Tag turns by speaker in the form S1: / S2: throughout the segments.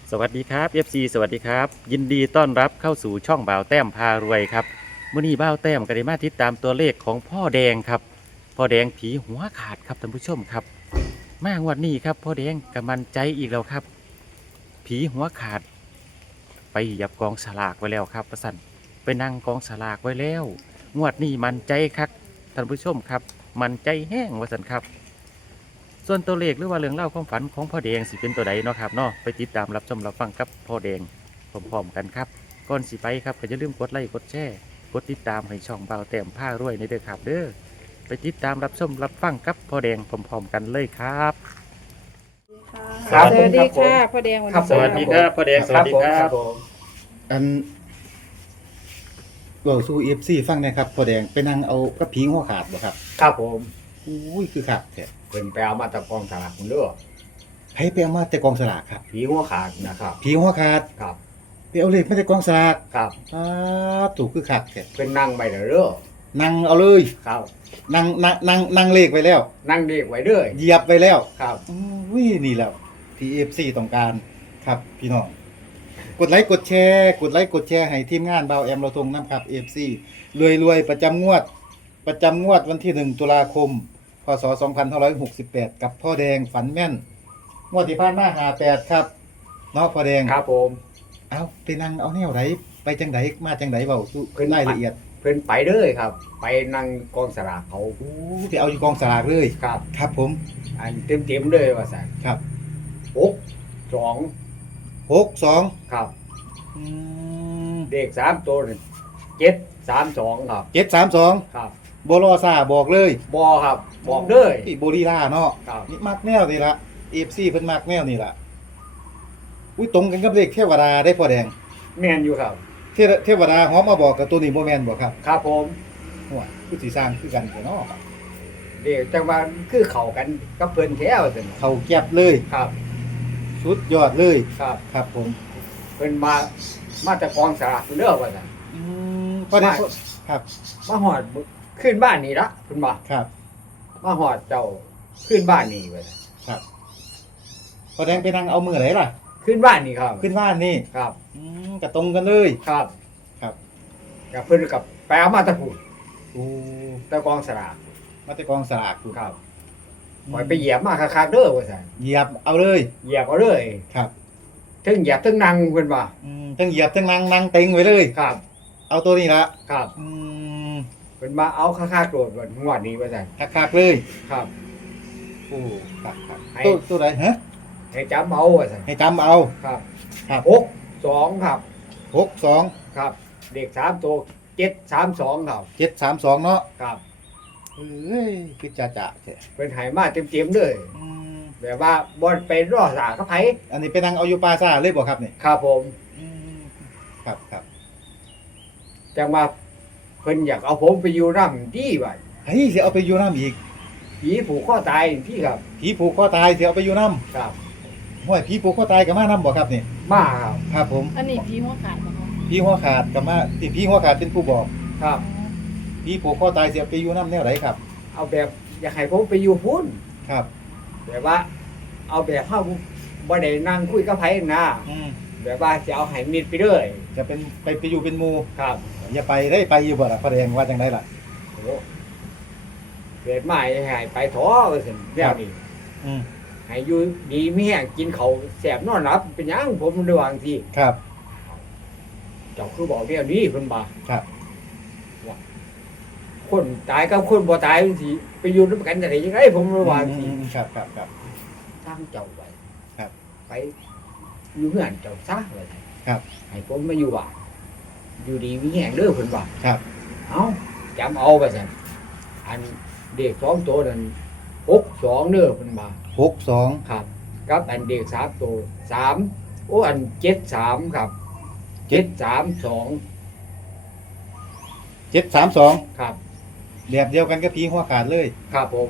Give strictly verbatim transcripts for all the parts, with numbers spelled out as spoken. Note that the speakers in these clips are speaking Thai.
S1: สวัสดีครับ เอฟ ซี สวัสดีครับยินดีต้อนรับเข้าสู่ช่องบ่าวแต้มพารวยครับมื้อนี้บ่าวแต้มก็ได้มาติดตามตัวเลขของพ่อแดงครับพ่อแดงผีหัวขาดครับท่านผู้ชมครับมางวดนี้ครับพ่อแดงกำมันใจอีกแล้วครับผีหัวขาดไปเหยียบกองสลากไว้แล้วครับประสันไปนั่งกองสลากไว้แล้วงวดนี้มันใจครับท่านผู้ชมครับมันใจแห้งว่าสันครับ ส่วนตัวเลขหรือว่าเรื่องเล่าความฝันของพ่อแดงสิเป็นตัวใดเนาะครับเนาะไปติดตามรับชมรับฟังกับพ่อแดงพร้อมๆกันครับก่อนสิไปครับก็อย่าลืมกดไลค์กดแชร์กดติดตามให้ช่องเบาแต้มผ้ารวยในเด้อครับเด้อไปติดตามรับชมรับฟังกับพ่อแดงพร้อมๆกันเลยครับ
S2: ครับ
S3: สวัสดีค่ะพ่อแดง
S2: ครับ
S1: สวัสดีครับพ่อแดงสวัสดีครับ
S2: ผม
S4: อันเว้าสู้ เอฟ ซี ฟังหนะครับพ่อแดงไปนั่งเอากระผีหัวขาดบ่ครับ
S2: ครับผม
S4: อุ้ยคือขาดแท้
S2: เพิ่นไปเอามาจากกองสลากคุณเด้อ
S4: ให้ไปเอามาแต่กองสลากครับ
S2: ผีหัวขาดนะครับ
S4: ผีหัวขาด
S2: ครับ
S4: ไปเอาเลขมาแต่กองสลาก
S2: ครับ
S4: อ้าถูกคือขาดแท้
S2: เพิ่นนั่งไปเด้อ
S4: นั่งเอาเลย
S2: ครับ
S4: นั่งนั่งนั่งนั่งเลขไว้แล้ว
S2: นั่งเด็กไว้เด้อ
S4: เหยียบไว้แล้ว
S2: ครับ
S4: อุ้ยนี่แหล้วที่ เอฟ ซี ต้องการครับพี่น้องกดไลค์กดแชร์กดไลค์กดแชร์ให้ทีมงานเบาแอมเราทงน้ำครับ เอฟ ซี รวยๆประจำงวด ประจำงวดวันที่หนึ่งตุลาคมพศสองพันห้าร้อยหกสิบแปดกับพ่อแดงฝันแม่นงวดที่ผ่านมาหาแปดครับเนาะพ่อแดง
S2: ครับผม
S4: เอาไปนั่งเอาแนวไหนไปจังไดมาจังไดเบาสู้
S2: เพิ่น
S4: รายละเอียด
S2: เพิ่นไปเด้อครับ ไปนั่งกองสลากเขา
S4: โอ้ไปเอาอยู่กองสลากเลย
S2: ครับ
S4: ครับผม
S2: อันเต็มๆเลยว่าซั่น
S4: ครับ
S2: หกสอง
S4: หกสอง
S2: ครับ
S4: อืม
S2: เด็กสามตัวนี่เจ็ดสามสองครับ
S4: เจ็ดสามสอง
S2: ครับ
S4: โบรอซาบอกเลย
S2: บอครับ บอกเด้อ
S4: ที่โบลีลาเนาะ
S2: ครับ
S4: นี่มักแนวนี่ละเอฟซีเพิ่นมักแนวนี่ละอุ้ยตรงกันกับเลขเทวดาได้พ่อแดง
S2: แม่นอยู่ครับ
S4: เทวเทวดาหอมมาบอกกับตัวนี้บ่แม่นบ่ครับ
S2: ครับผม
S4: หัวคือสิสร้างคือกันแท้เนาะ
S2: เด็กจังว่าคือเข้ากันกับเพิ่นแท้ว่าซั่น
S4: เขาเก็บเลย
S2: ครับ
S4: สุดยอดเลย
S2: ครับ
S4: ครับผม
S2: เพิ่นมามาจากกองสลากเด้อว่าซั่น
S4: อืมพ่อแดง
S2: ไม่
S4: ครับ
S2: มาหอดขึ้นบ้านนี่ละเพิ่นว่า
S4: ครับ
S2: มาหอดเจ้าขึ้นบ้านนี่ว่าซั่น
S4: ครับพ่อแดงไปนั่งเอามือไหนล่ะ
S2: ขึ้นบ้านนี่ครับ
S4: ขึ้นบ้านนี่
S2: ครับ
S4: อืมก็ตรงกันเลย
S2: ครับ
S4: ครับ
S2: กับเพิ่นกับไปเอามาแตะพูน
S4: โอ้
S2: แตะกองสลาก
S4: มาแต่กองสลากคุณ
S2: ครับปล่อยไปเหยียบมาคักๆเด้อว่าซั่น
S4: เหยียบเอาเลย
S2: เหยียบเอาเลย
S4: ครับ
S2: ถึงเหยียบถึงนั่งเพิ่นว่า
S4: อืมทั้งเหยียบทั้งนั่งนั่งเต็งไว้เลย
S2: ครับ
S4: เอาตัวนี้ละ
S2: ครับ
S4: อืม
S2: เพิ่นมาเอาคักๆโดดวันงวดนี้ว่าซั่น
S4: คักๆเลย
S2: ครับ
S4: โอ้ครับครับ
S2: ให้
S4: ตัวตัวไหนฮะ
S2: ให้จำเอาว่าซั่น
S4: ให้จำเอา
S2: ครับ
S4: ครับ
S2: หกสองครับ
S4: หกสอง
S2: ครับ เด็กสามตัวเจ็ดสามสองครับ
S4: เจ็ดสามสองเนาะ
S2: ครับ
S4: เอ้ยคือจ่าจ่าใช่
S2: เป็นไหมาเต็มๆเลย
S4: อืม
S2: แบบว่าบอลไปรอสากับไผ
S4: อันนี้ไปนั่งเอาอยู่ปลาซ่าเลยบ่ครับเนี่ย
S2: ครับผม
S4: อืมครับครับ
S2: จังว่าเพิ่นอยากเอาผมไปอยู่ร่ำที่ว่า
S4: เฮ้ยเสียเอาไปอยู่น้ำอีก
S2: ผีผูกข้อตายที่ครับ
S4: ผีผูกคอตายเสียเอาไปอยู่น้
S2: ครับ
S4: ำห้วยผีผูกคอตายกับมาน้ำบ่ครับเนี่ย
S2: มาครับ
S4: ครับผม
S3: อันนี้พี่หัวขาดบ่คะ
S4: ผีหัวขาดกับมาที่ผีหัวขาดเป็นผู้บอก
S2: ครับ
S4: ผีผูกคอตายเสียเอาไปอยู่น้ำแนวไหนครับ
S2: เอาแบบอยากให้ผมไปอยู่พุ่น
S4: ครับ
S2: แบบว่า เอาแบบเฮาบ่ได้นั่งคุยกับไผนะ
S4: อืม
S2: แบบว่าจะเอาให้มิดไปเลย
S4: จะเป็นไปไปอยู่เป็นหมู
S2: ครับ
S4: อย่าไปได้ไปอยู่บ่ล่ะพระแดงว่าจังไดล่ะ
S2: โอ้เกิดมาให้ไปท้อว่าซั่นแล้วนี่
S4: อืม
S2: ให้อยู่ดีมีแห้งกินเขาวแสบนอนหลับเป็นหยังผมระหว่างที่
S4: ครับ
S2: เจ้าคือบอกเรื่องนี้เพิ่นบ่า
S4: ครับ
S2: คนตายกับคนบ่ตายจังซี่ไปอยู่ด้วยกันได้ยังไงผมระหว่าง
S4: อื
S2: ที่
S4: มครับครับครับ
S2: ทางเจ้าไป
S4: ครับ
S2: ไปอยู่เฮือนเจ้าซะว่าซั่น
S4: ครับ
S2: ให้ผมมาอยู่บ้านอยู่ดีมีแห้งเด้อเพิ่นว่า
S4: ครับ
S2: เอ้าจำเอาว่าซั่นอันเด็กสองตัวนั้นหกสองเด้อเพิ่นว่า
S4: หกสอง
S2: ครับกับอันเด็กสามตัวสามโอ้อันเจ็ดสามครับเจ็ดสามสอง
S4: เจ็ดสามสอง
S2: ครับ
S4: แบบเดียวกันกับผีหัวขาดเลย
S2: ครับผม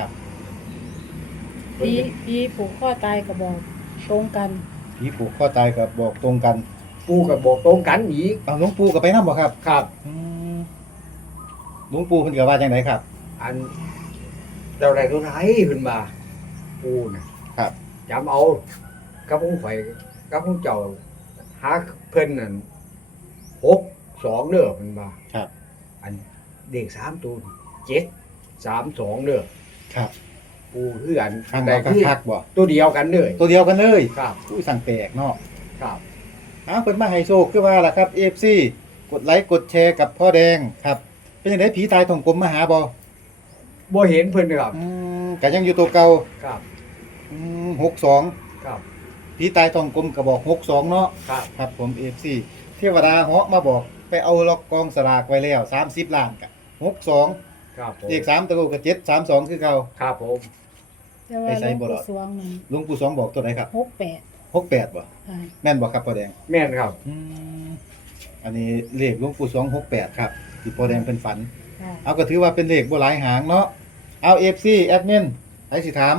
S3: พี่พี่ผูกข้อตายกับบอกตรงกัน
S4: ผีผูกคอตายกับบอกตรงกัน
S2: ปูกับบอกตรงกันอีก
S4: เอาหลวงปู่กับไปน้ำบ่ครับ
S2: ครับ
S4: อืมหลวงปู่เพิ่นก็ว่าจังไดครับ
S2: อันเจ้าไรตัวไรขึ้นมาปูนะครับ จำเอากับผมไฟกับผู้เจ้าหาเพิ่นนั่นหกสองเด้อมันว่า
S4: ครับ
S2: อันเด็กสามตัวเจ็ดสามสองเด้อ
S4: ครับ
S2: ปูคืออัน
S4: ข้าง
S2: ใด
S4: เราก็
S2: คือ
S4: คักบ่
S2: ตัวเดียวกันเลย
S4: ตัวเดียวกันเลย
S2: ครับ
S4: อุ้ยสั่งแตกเนาะ
S2: ครับ
S4: อ้าวเพิ่นมาให้โชคคือว่าล่ะครับ เอฟ ซี กดไลค์กดแชร์กับพ่อแดงครับ เป็นจังไดผีตายทองกลมมาหาบ่
S2: บ่เห็นเพิ่นครับ
S4: อืมก็ยังอยู่ตัวเก่า
S2: ครับ
S4: อืมหกสอง
S2: ครับ
S4: ผีตายทองกลมก็บอกหกสองเนาะ
S2: ครับ
S4: ครับผม เอฟ ซี เทวดาเหาะมาบอกไปเอาล็อกกองสลากไว้แล้วสามสิบล้านกะหกสอง
S2: ครับผม
S4: เลขสามตัวก็เจ็ดสามสองคือเก่า
S2: ครับผม
S3: แต่ว่า
S4: ไป
S3: หล
S4: ใส่
S3: วง
S4: บ่
S3: ปู่
S4: ล่ะ
S3: สวงนั่น
S4: หลวงปู่สองบอกตัวไหนครับ
S3: หกแปด
S4: หกแปดบ่
S3: ค่ะ
S4: แม่นบ่ครับพ่อแดง
S2: แม่นครับ
S4: อืมอันนี้เลขหลวงปู่สองหกแปดครับที่พ่อแดงเป็นฝัน
S3: ค่ะ
S4: เอาก็ถือว่าเป็นเลขบ่หลายหางเนาะ เอาเอฟซีแอดมินให้สิถาม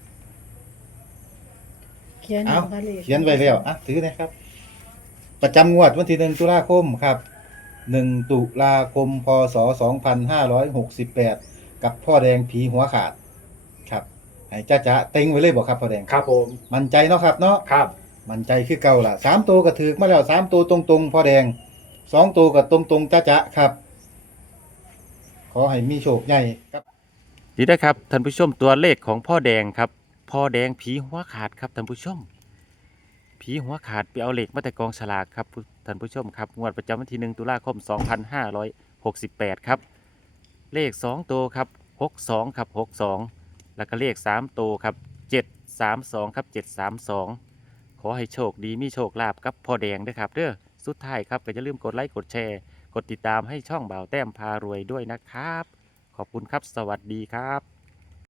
S3: เขียน
S4: เอา
S3: ค่ะลข
S4: เขียนไว้แล้วอ่ะถือนะครับ ประจำงวดวันที่หนึ่งตุลาคมครับหนึ่งตุลาคมพศสองพันห้าร้อยหกสิบแปดกับพ่อแดงผีหัวขาด ครับให้จ้าจ้าเต็งไว้เลยบอกครับพ่อแดง
S2: ครับผม
S4: มั่นใจเนาะครับเนาะ
S2: ครับ
S4: มั่นใจคือเก่าล่ะสามตัวก็ถือมาแล้วสามตัวตรงๆพ่อแดงสองตัวก็ตรงๆจ้าจ้าครับ ขอให้มีโชคใหญ่ครับ
S1: ดีนะครับท่านผู้ชมตัวเลขของพ่อแดงครับพ่อแดงผีหัวขาดครับท่านผู้ชม ผีหัวขาดไปเอาเหล็กมาแต่กองฉลากครับท่านผู้ชมครับงวดประจำวันที่หนึ่งตุลาคมสองพันห้าร้อยหกสิบแปดครับเลขสองตัวครับหกสองครับหกสองแล้วก็เลขสามตัวครับเจ็ดสามสองครับเจ็ดสามสองขอให้โชคดีมีโชคลาภกับพ่อแดงด้วยครับเด้อสุดท้ายครับก็อย่าลืมกดไลค์กดแชร์กดติดตามให้ช่องบ่าวแต้มพารวยด้วยนะครับขอบคุณครับสวัสดีครับ